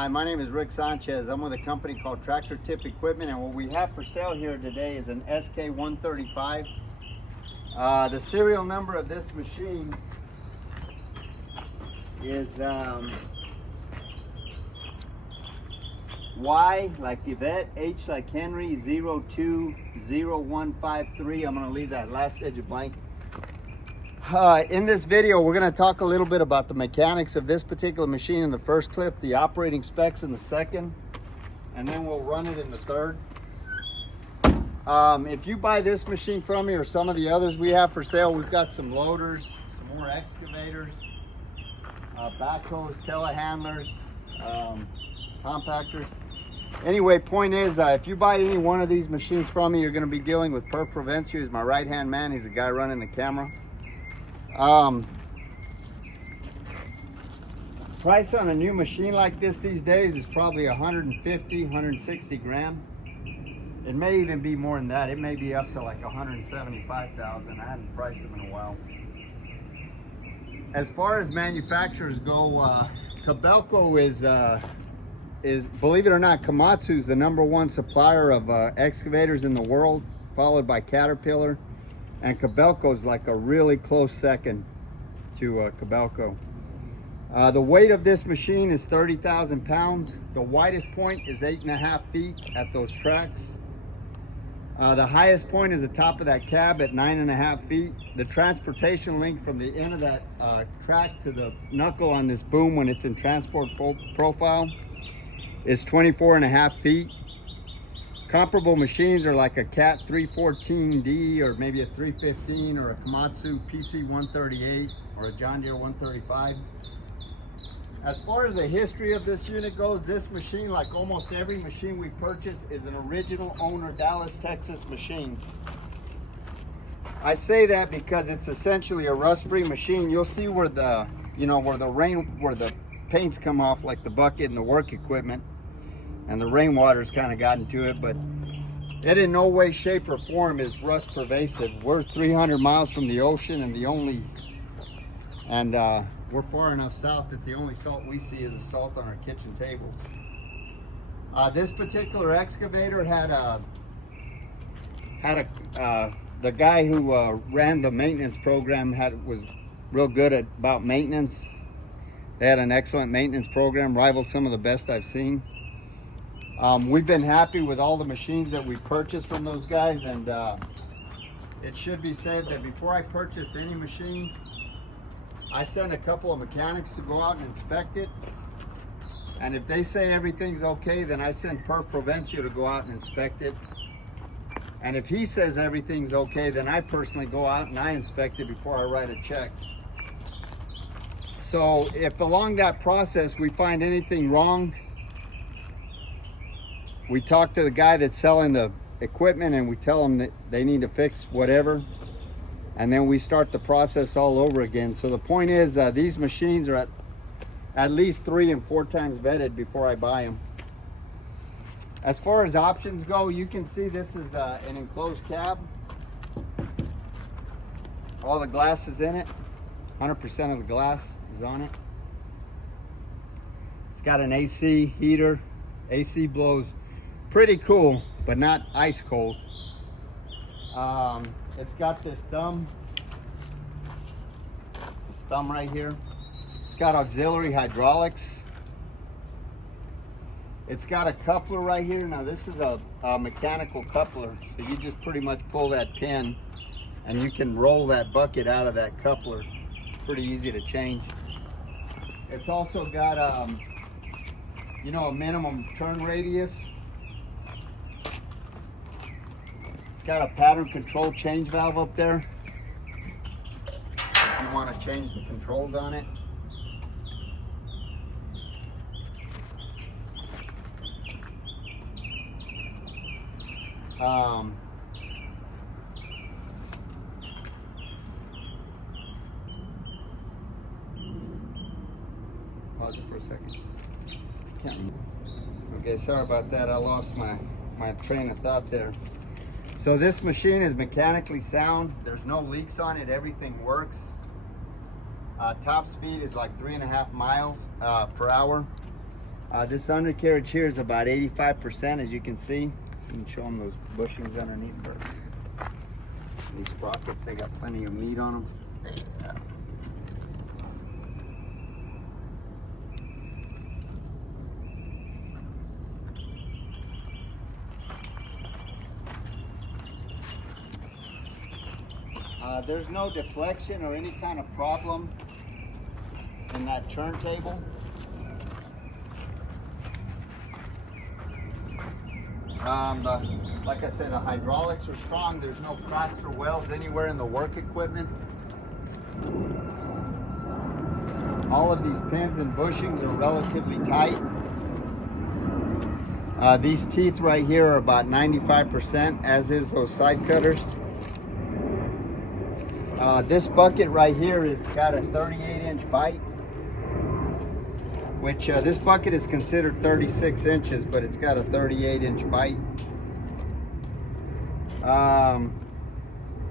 Hi, my name is Rick Sanchez. I'm with a company called Tractor Tip Equipment, and what we have for sale here today is an SK135. The serial number of this machine is Y like Yvette, H like Henry, 020153. I'm going to leave that last digit blank. In this video, we're going to talk a little bit about the mechanics of this particular machine in the first clip, the operating specs in the second, and then we'll run it in the third. If you buy this machine from me or some of the others we have for sale, we've got some loaders, some more excavators, backhoes, telehandlers, compactors. Anyway, point is, if you buy any one of these machines from me, you're going to be dealing with Perf Provencio. He's my right-hand man. He's the guy running the camera. Price on a new machine like this these days is probably 150, 160 grand. It may even be more than that. It may be up to like 175,000. I haven't priced them in a while. As far as manufacturers go, Kobelco is, believe it or not, Komatsu's the #1 supplier of excavators in the world, followed by Caterpillar. And Kobelco's like a really close second to Kobelco. The weight of this machine is 30,000 pounds. The widest point is 8.5 feet at those tracks. The highest point is the top of that cab at 9.5 feet. The transportation length from the end of that track to the knuckle on this boom when it's in transport profile is 24.5 feet. Comparable machines are like a Cat 314D or maybe a 315 or a Komatsu PC138 or a John Deere 135. As far as the history of this unit goes, this machine, like almost every machine we purchase, is an original owner Dallas, Texas machine. I say that because it's essentially a rust-free machine. You'll see where the, where the paints come off, like the bucket and the work equipment, and the rainwater's kind of gotten to it, but it in no way, shape, or form is rust pervasive. We're 300 miles from the ocean, and we're far enough south that the only salt we see is the salt on our kitchen tables. This particular excavator the guy who ran the maintenance program was real good about maintenance. They had an excellent maintenance program, rivaled some of the best I've seen. We've been happy with all the machines that we purchased from those guys, and it should be said that before I purchase any machine, I send a couple of mechanics to go out and inspect it, and if they say everything's okay, then I send Perf Provencio to go out and inspect it, and if he says everything's okay, then I personally go out and I inspect it before I write a check. So if along that process we find anything wrong, we talk to the guy that's selling the equipment and we tell them that they need to fix whatever, and then we start the process all over again. So the point is, these machines are at least 3 and 4 times vetted before I buy them. As far as options go, you can see this is an enclosed cab. All the glass is in it. 100% of the glass is on it. It's got an AC heater. AC blows pretty cool, but not ice cold. It's got this thumb right here. It's got auxiliary hydraulics. It's got a coupler right here. Now this is a mechanical coupler, so you just pretty much pull that pin and you can roll that bucket out of that coupler. It's pretty easy to change. It's also got a minimum turn radius. It's got a pattern control change valve up there if you want to change the controls on it. Pause it for a second. Okay, sorry about that. I lost my train of thought there. So this machine is mechanically sound. There's no leaks on it. Everything works. Top speed is like 3.5 miles per hour. This undercarriage here is about 85%, as you can see. You can show them those bushings underneath. These sprockets, they got plenty of meat on them. There's no deflection or any kind of problem in that turntable. Like I said, the hydraulics are strong. There's no cracks or welds anywhere in the work equipment. All of these pins and bushings are relatively tight. These teeth right here are about 95%, as is those side cutters. This bucket right here has got a 38-inch bite, which this bucket is considered 36 inches, but it's got a 38-inch bite.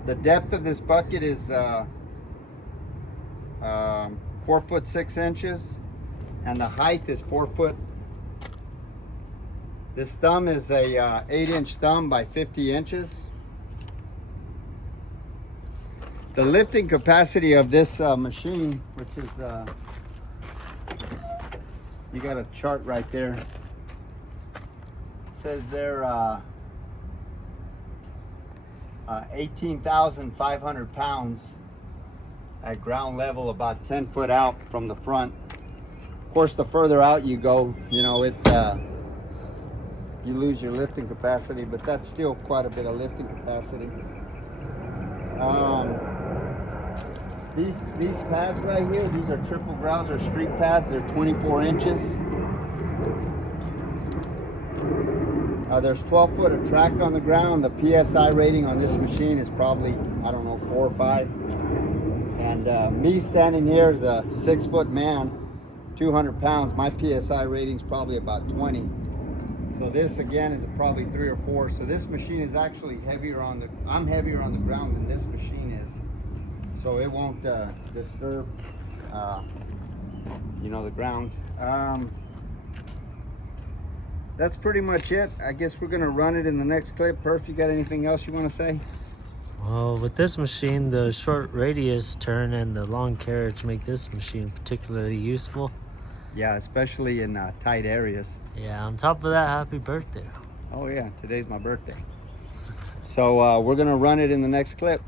The depth of this bucket is 4 foot 6 inches, and the height is 4 foot. This thumb is a 8-inch thumb by 50 inches. The lifting capacity of this machine, which is, you got a chart right there. It says there 18,500 pounds at ground level, about 10 foot out from the front. Of course, the further out you go, you know, you lose your lifting capacity, but that's still quite a bit of lifting capacity. These pads right here, these are triple Grouser street pads. They're 24 inches. There's 12 foot of track on the ground. The PSI rating on this machine is probably, I don't know, 4 or 5. And me standing here as a 6 foot man, 200 pounds, my PSI rating is probably about 20. So this again is probably 3 or 4. So this machine is actually heavier on the, I'm heavier on the ground than this machine is. So it won't disturb, you know, the ground. That's pretty much it. I guess we're gonna run it in the next clip. Perf, you got anything else you wanna say? Well, with this machine, the short radius turn and the long carriage make this machine particularly useful. Yeah, especially in tight areas. Yeah, on top of that, happy birthday. Oh yeah, today's my birthday. So we're gonna run it in the next clip.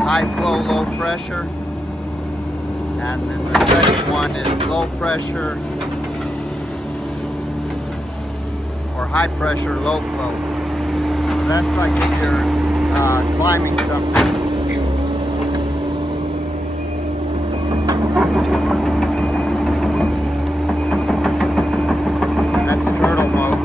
high flow, low pressure. And then the second one is low pressure or high pressure, low flow. So that's like if you're climbing something. That's turtle mode.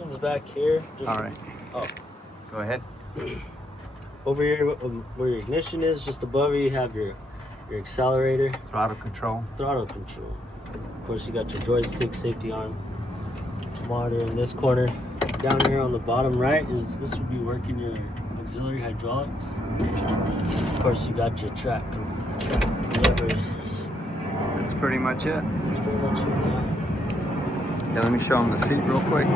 ignition's back here. All right. Oh, Go ahead. over here where your ignition is, just above you have your accelerator, Throttle control. throttle control. Of course, you got your joystick, safety arm, monitor in this corner. Down here on the bottom right this would be working your auxiliary hydraulics. Of course, you got your track levers. That's pretty much it. That's pretty much it. Yeah. Yeah, let me show them the seat real quick.